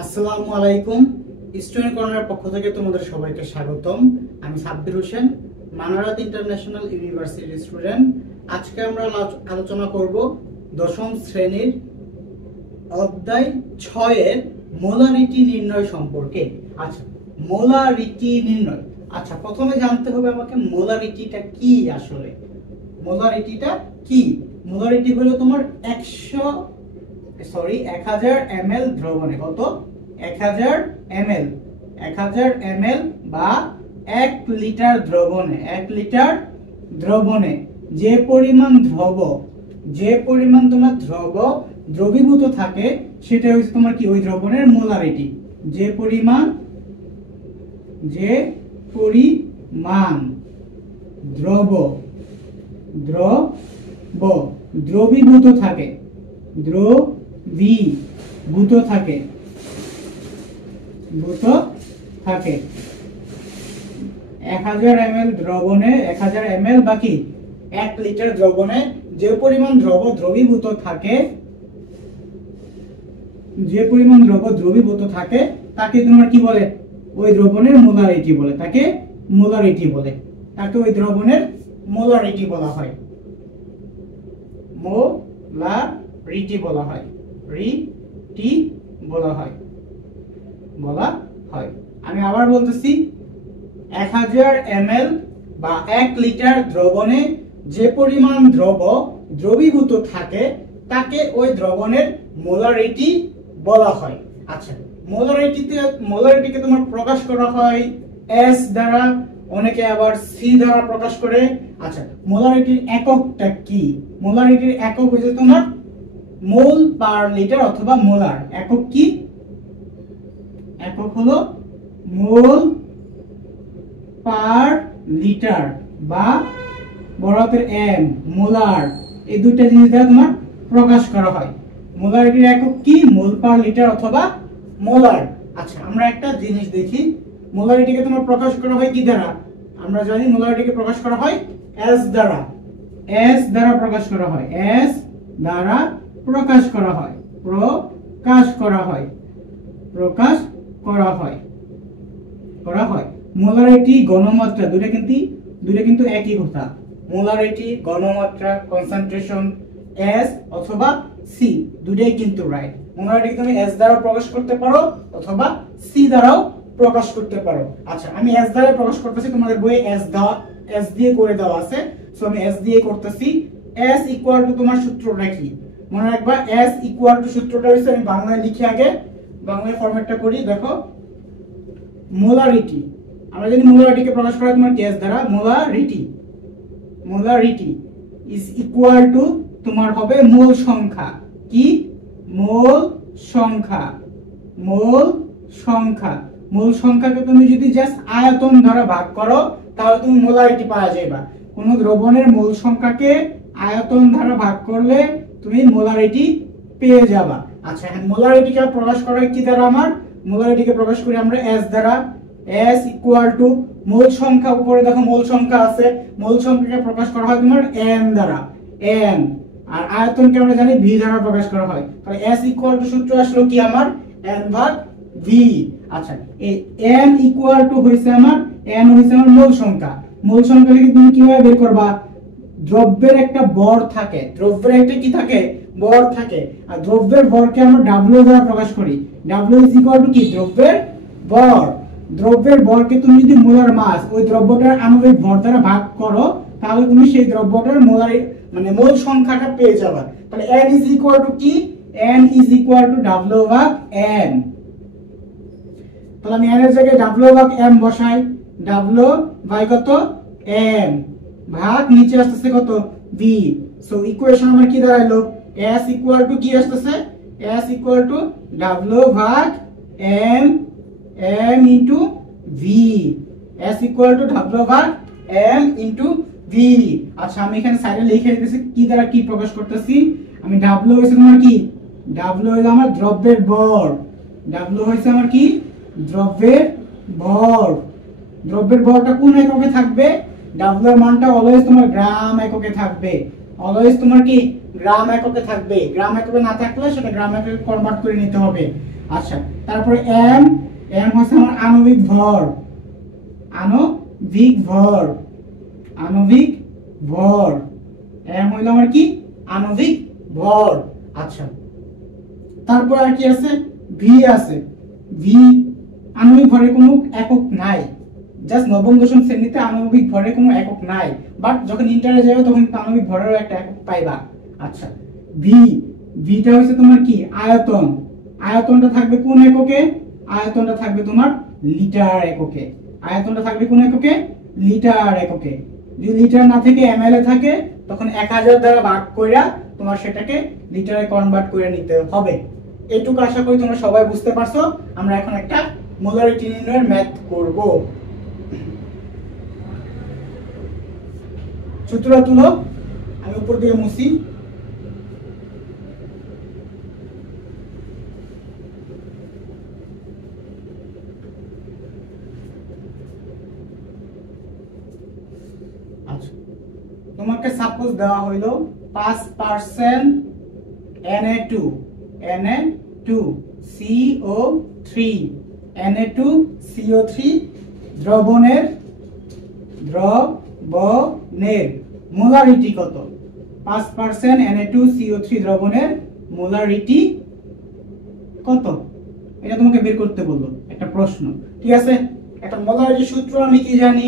আসসালামু আলাইকুম। স্টুডেন্ট কর্নারের পক্ষ থেকে তোমাদের সবাইকে স্বাগতম। আমি সাব্বির হোসেন, মানারাত ইন্টারন্যাশনাল ইউনিভার্সিটির স্টুডেন্ট। আজকে আমরা আলোচনা করব দশম শ্রেণীর অধ্যায় 6 এর মোলারিটি নির্ণয় সম্পর্কে। আচ্ছা, মোলারিটি নির্ণয়। আচ্ছা, প্রথমে জানতে হবে আমাকে মোলারিটিটা কি। আসলে মোলারিটিটা কি? মোলারিটি হলো তোমার 1000 ml দ্রবণে কত 1000 ml বা 1 লিটার দ্রবণে যে পরিমাণ তোমার দ্রবীভূত থাকে সেটা হচ্ছে তোমার কি ওই দ্রবণের মোলারিটি। যে পরিমাণ দ্রবীভূত থাকে 1000 ml দ্রবণে 1000 ml বাকি 1 লিটার দ্রবণে যে পরিমাণ দ্রবীভূত থাকে তাকে তোমার কি বলে? ওই দ্রবণের মোলারিটি বলে। তাকে ওই দ্রবণের মোলারিটি বলা হয়। আমি আবার বলতেছি, 1000 ml বা 1 লিটার দ্রবণে যে পরিমাণ দ্রবীভূত থাকে তাকে ওই দ্রবণের মোলারিটি বলা হয়। আচ্ছা, মোলারিটিকে তোমার প্রকাশ করা হয় S দ্বারা, অনেকে আবার C দ্বারা প্রকাশ করে। আচ্ছা, মোলারিটির এককটা কি? মোলারিটির একক হচ্ছে তোমার মোল পার লিটার অথবা মোলার। একক কি? একক হলো মোল পার লিটার বা বড় হাতের M, মোলার। এই দুইটা জিনিস দ্বারা তোমার প্রকাশ করা হয়। মোলারিটির একক কি? মোল পার লিটার অথবা মোলার। আচ্ছা, আমরা একটা জিনিস দেখি, মোলারিটিকে তোমার প্রকাশ করা হয় কি দ্বারা? আমরা জানি মোলারিটিকে প্রকাশ করা হয় S দ্বারা। S দ্বারা প্রকাশ করা হয়। মোলারিটি ঘনমাত্রা দুইটা কিন্তু একই কথা। মোলারিটি ঘনমাত্রা কনসেন্ট্রেশন S অথবা C দুইটাই কিন্তু রাইট। মোলারিটি তুমি S দ্বারা প্রকাশ করতে পারো অথবা C দ্বারাও প্রকাশ করতে পারো। আচ্ছা, আমি S দ্বারা প্রকাশ করতেছি, তোমাদের বইয়ে S দিয়ে করে দেওয়া আছে, সো আমি S দিয়ে করতেছি। S ইকুয়াল টু তোমার সূত্রটা কি মনে রাখবা? S ইকুয়াল টু সূত্রটা হচ্ছে, আমি বাংলায় লিখি, আগে বাংলায় ফরম্যাটটা করি। দেখো, মোলারিটি, আমরা জানি মোলারিটিকে প্রকাশ করা তোমার S দ্বারা। মোলারিটি ইজ ইকুয়াল টু তোমার হবে মোল সংখ্যা। কি? মোল সংখ্যাকে তুমি যদি জাস্ট আয়তন দ্বারা ভাগ করো তাহলে তুমি মোলারিটি পাওয়া যাবে। কোন দ্রবণের মোল সংখ্যাকে আয়তন দ্বারা ভাগ করলে তুমি মোলারিটি পেয়ে যাবা। আচ্ছা, মোলারিটিকে প্রকাশ করা কি দ্বারা? আমার মোলারিটিকে প্রকাশ করি আমরা S দ্বারা। S ইকুয়াল টু মোল সংখ্যা, উপরে দেখো মোল সংখ্যা আছে, মোল সংখ্যাকে প্রকাশ করা হয় তোমার N দ্বারা। N আর আয়তনকে আমরা জানি V দ্বারা প্রকাশ করা হয়। তাহলে S ইকুয়াল টু সূত্র আসলো কি আমার? N ভাগ V। আচ্ছা, এই N ইকুয়াল টু হইছে আমার মোল সংখ্যা। মোল সংখ্যাকে তুমি কিভাবে বের করবা? দ্রব্যের একটা ভর থাকে, ভর থাকে, আর দ্রব্যের ভরকে আমরা W দ্বারা প্রকাশ করি। W ইজ ইকুয়াল টু কি? দ্রব্যের ভরকে তুমি যদি মোলার মাস ওই দ্রব্যটার আণবিক ভর দ্বারা ভাগ করো তাহলে তুমি সেই দ্রব্যটার মোল সংখ্যাটা পেয়ে যাবে। তাহলে N ইজ ইকুয়াল টু কি? N is equal to W ভাগ M। তাহলে আমি N এর জায়গায় W ভাগ M বসাই। W বাই কত? M ভাগ নিচে আসতেছে কত? V। সো ইকুয়েশন আমার কি দাঁড়ালো? S ইকুয়াল টু কি আসতেছে? S ইকুয়াল টু W ভাগ M into V। S equal to W ভাগ M ইনটু V। আচ্ছা, আমি এখানে সাইডে লিখে দিতেছি কি দ্বারা কি প্রকাশ করতেছি। আমি W হইছে তোমার কি? W হইলো আমার দ্রব্যের ভর। W হইছে আমার কি? দ্রব্যের ভর। দ্রব্যের ভরটা কোন এককে থাকবে? W এর মানটা অলওয়েজ তোমার গ্রাম এককে থাকবে। অলওয়েজ তোমার কি গ্রাম এককে থাকবে। গ্রাম এককে না থাকলে সেটা গ্রাম এককে কনভার্ট করে নিতে হবে। আচ্ছা, তারপরে এম, এম হচ্ছে আমার আণবিক ভর, আণবিক ভর, আণবিক ভর, এম হইলো আমার কি আণবিক ভর। আচ্ছা, তারপর আর কি আছে, ভি আছে। ভি আণবিক ভরের কোনো একক নাই, জাস্ট নবম দশম শ্রেণীতে আণবিক ভরের কোনো একক নাই, বাট যখন ইন্টারে যাবে তখন আণবিক ভরের একটা একক পাইবা। আচ্ছা, ভি, ভিটা হচ্ছে তোমার কি আয়তন, আয়তনটা থাকবে কোন এককে, আয়তনটা থাকবে তোমার লিটার এককে, আয়তনটা থাকবে কোন এককে, লিটার এককে। যদি লিটার না থেকে এমএল এ থাকে তখন 1000 দ্বারা ভাগ কইরা তোমার সেটাকে লিটারে কনভার্ট করে নিতে হবে। এইটুকু আশা করি তোমরা সবাই বুঝতে পারছো। আমরা এখন একটা মোলারিটি নির্ণয়ের ম্যাথ করব। সূত্রটা তুলো, আমি উপর দিকে মুছি। তোমাকে সাপোজ দেওয়া হইল 5% Na2 CO3 Na2 CO3 দ্রবণের মোলারিটি কত? 5% Na2 CO3 দ্রবণের মোলারিটি কত? এটা তোমাকে বের করতে বললো, একটা প্রশ্ন। ঠিক আছে, একটা মোলারিটি সূত্র আমি কি জানি,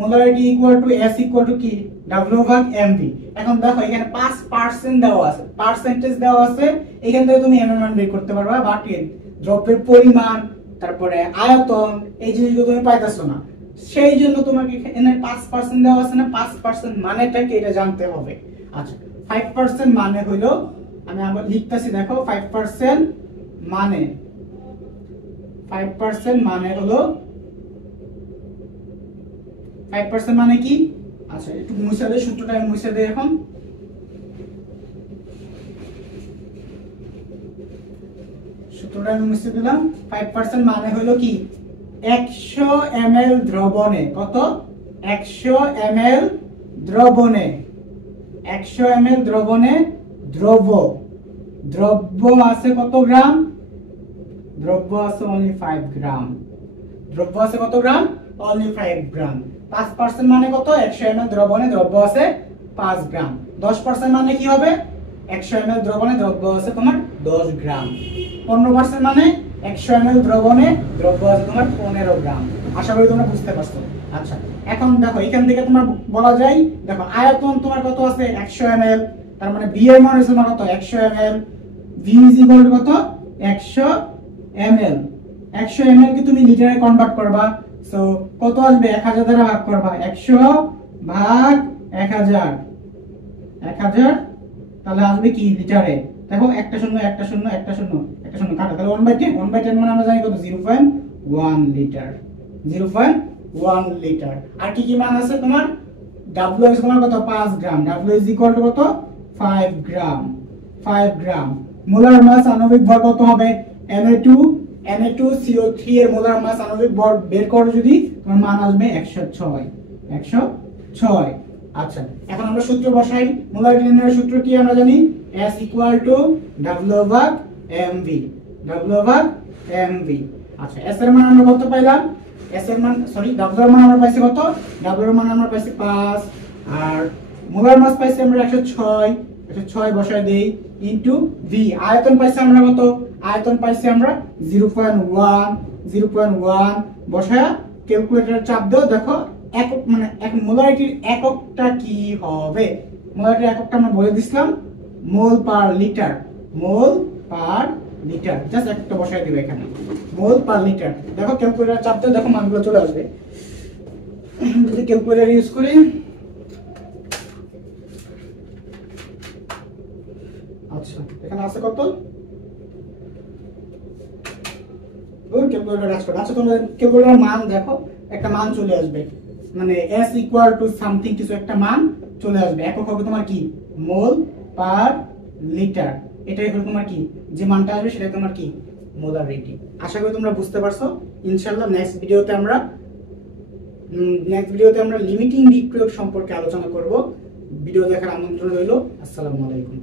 molarity equal to S equal to কি W/mv। এখন দেখো এখানে 5% দেওয়া আছে, পার্সেন্টেজ দেওয়া আছে, এখান থেকে তুমি এম মান বের করতে পারবা, বাট দ্রব্যের পরিমাণ তারপরে আয়তন এই জিনিসগুলো তুমি পাইতাছো না, সেই জন্য তোমাকে এখানে 5% দেওয়া আছে না, 5% মানেটা কি এটা জানতে হবে। আচ্ছা, 5% মানে হলো, আমি আবার লিখতাছি দেখো, 5% মানে 5% মানে হলো 5% মানে কি? আচ্ছা, একটু মুছে দেই, সূত্রটা আমি মুছে দেই এখন। সূত্রটা আমি মুছে দিলাম। 5% মানে হলো কি 100 ml দ্রবণে, কত? 100 ml দ্রবণে, 100 ml দ্রবণে দ্রব্য আছে কত গ্রাম? দ্রব্য আছে only 5 গ্রাম। দ্রব্য আছে কত গ্রাম? only 5 গ্রাম। 5% মানে কত? 100 ml দ্রবণে দ্রব্য আছে 5 গ্রাম। 10% মানে কি হবে? 100 ml দ্রবণে দ্রব্য আছে তোমার 10 গ্রাম। 15% মানে 100 ml দ্রবণে দ্রব্য আছে তোমার 15 গ্রাম। আশা করি তোমরা বুঝতে পারছো। আচ্ছা, এখন দেখো এখান থেকে তোমার বলা যায়, দেখো আয়তন তোমার কত আছে? 100 ml, তার মানে v এর মান হচ্ছে তোমার কত? 100 ml। v = কত? 100 ml। 100 ml কে তুমি লিটারে কনভার্ট করবা, সো কত আসবে? 1000 দ্বারা ভাগ করবা, 100 ভাগ 1000, 1000 তাহলে আসবে কি লিটারে? দেখো একটা শূন্য একটা শূন্য একটা শূন্য একটা শূন্য কাটা, তাহলে 1/10, 1/10 মানে আমরা জানি কত? 0.1 লিটার, 0.1 লিটার। আর কি কি মান আছে তোমার? W is তোমার কত? 5 গ্রাম। W is equal to কত? 5 গ্রাম, 5 গ্রাম। মোলার মাস আণবিক ভর কত হবে? Na2CO3 এর মোলার মাস আণবিক ভর বের করো যদি, তোমার মান আসবে 106, 106। আচ্ছা, এখন আমরা সূত্র বসাই। মোলারিটি নির্ণয়ের সূত্র কি আমরা জানি? S = W/mv, W/mv। আচ্ছা, S এর মান আমরা কত পাইলাম? S এর মান, সরি, W এর মান আমরা পাইছি কত? W এর মান আমরা পাইছি 5, আর মোলার মাস পাইছি আমরা 106, 106 বসাই দেই ইনটু v। আয়তন পাইছি আমরা কত? আয়তন পাইছি আমরা 0.1, 0.1 বসায়া ক্যালকুলেটরে চাপ দাও, দেখো একক মানে এক মোলারিটির এককটা কি হবে? মোলারিটির এককটা আমরা বলে দিছিলাম মোল পার লিটার, মোল পার লিটার। জাস্ট একটা বসাই দিবে এখানে, মোল পার লিটার। দেখো ক্যালকুলেটর চাপ দাও, দেখো মানগুলো চলে আসবে। যদি ক্যালকুলেটর ইউজ করি, আচ্ছা এখানে আছে কত? ক্যালকুলেটর কাজ করে। আচ্ছা, তোমরা ক্যালকুলেটরের মান দেখো, একটা মান চলে আসবে, মানে S = সামথিং কিছু একটা মান চলে আসবে। একক হবে তোমার কি? মোল পার লিটার। এটাই হলো তোমার কি, যে মানটা আসবে সেটাই তোমার কি? মোলারিটি। আশা করি তোমরা বুঝতে পারছো। ইনশাআল্লাহ নেক্সট ভিডিওতে আমরা লিমিটিং বিক্রিয়ক সম্পর্কে আলোচনা করব। ভিডিও দেখার আমন্ত্রণ রইল। আসসালামু আলাইকুম।